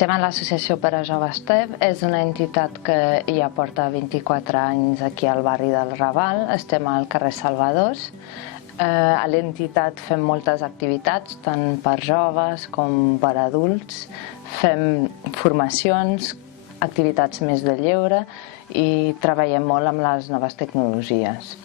Estem en l'Associació per a Joves TEB, és una entitat que ja porta 24 anys aquí al barri del Raval, estem al carrer Salvadors. A l'entitat fem moltes activitats, tant per joves com per adults. Fem formacions, activitats més de lleure i treballem molt amb les noves tecnologies.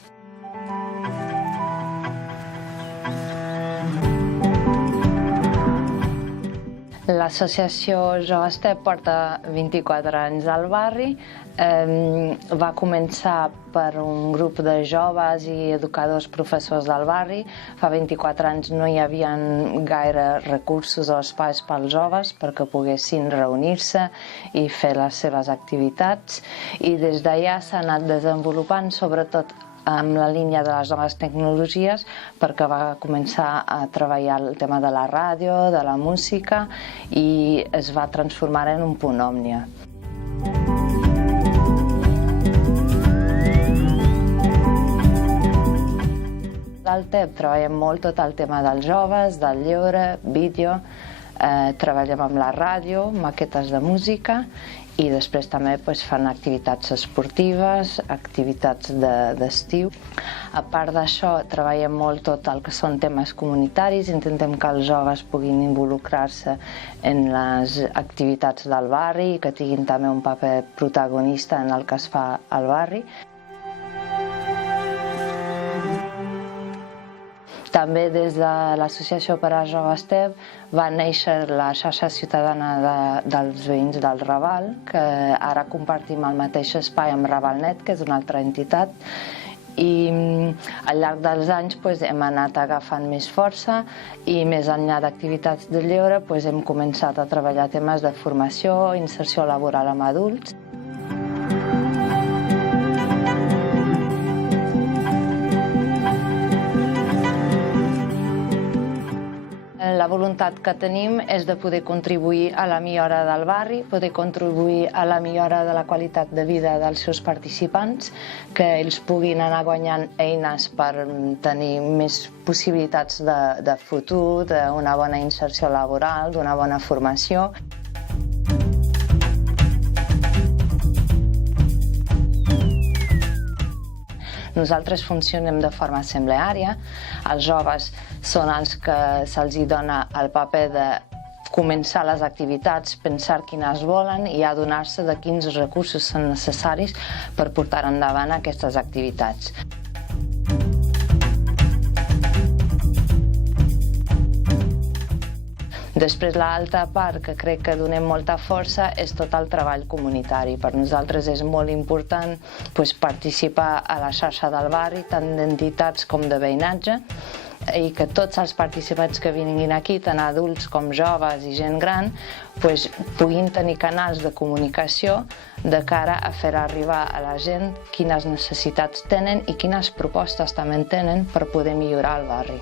L'associació Joves TEB porta 24 anys al barri. Va començar per un grup de joves i educadors professors del barri. Fa 24 anys no hi havia gaire recursos o espais pels joves perquè poguessin reunir-se i fer les seves activitats. I des d'allà s'ha anat desenvolupant, sobretot amb la línia de les noves tecnologies, perquè va començar a treballar el tema de la ràdio, de la música, i es va transformar en un punt òmnia. Al TEB treballem molt tot el tema dels joves, del lleure, vídeo, treballem amb la ràdio, maquetes de música, i després també fan activitats esportives, activitats d'estiu. A part d'això, treballem molt tot el que són temes comunitaris, intentem que els joves puguin involucrar-se en les activitats del barri i que tinguin també un paper protagonista en el que es fa al barri. També des de l'Associació per a Joves TEB va néixer la xarxa ciutadana dels veïns del Raval, que ara compartim el mateix espai amb Ravalnet, que és una altra entitat, i al llarg dels anys hem anat agafant més força i més enllà d'activitats de lleure hem començat a treballar temes de formació, inserció laboral amb adults. La voluntat que tenim és de poder contribuir a la millora del barri, poder contribuir a la millora de la qualitat de vida dels seus participants, que ells puguin anar guanyant eines per tenir més possibilitats de futur, d'una bona inserció laboral, d'una bona formació. Nosaltres funcionem de forma assembleària. Els joves són els que se'ls dona el paper de començar les activitats, pensar quines volen i adonar-se de quins recursos són necessaris per portar endavant aquestes activitats. Després, l'altra part que crec que donem molta força és tot el treball comunitari. Per nosaltres és molt important participar a la xarxa del barri, tant d'entitats com de veïnatge, i que tots els participants que vinguin aquí, tant adults com joves i gent gran, puguin tenir canals de comunicació de cara a fer arribar a la gent quines necessitats tenen i quines propostes també tenen per poder millorar el barri.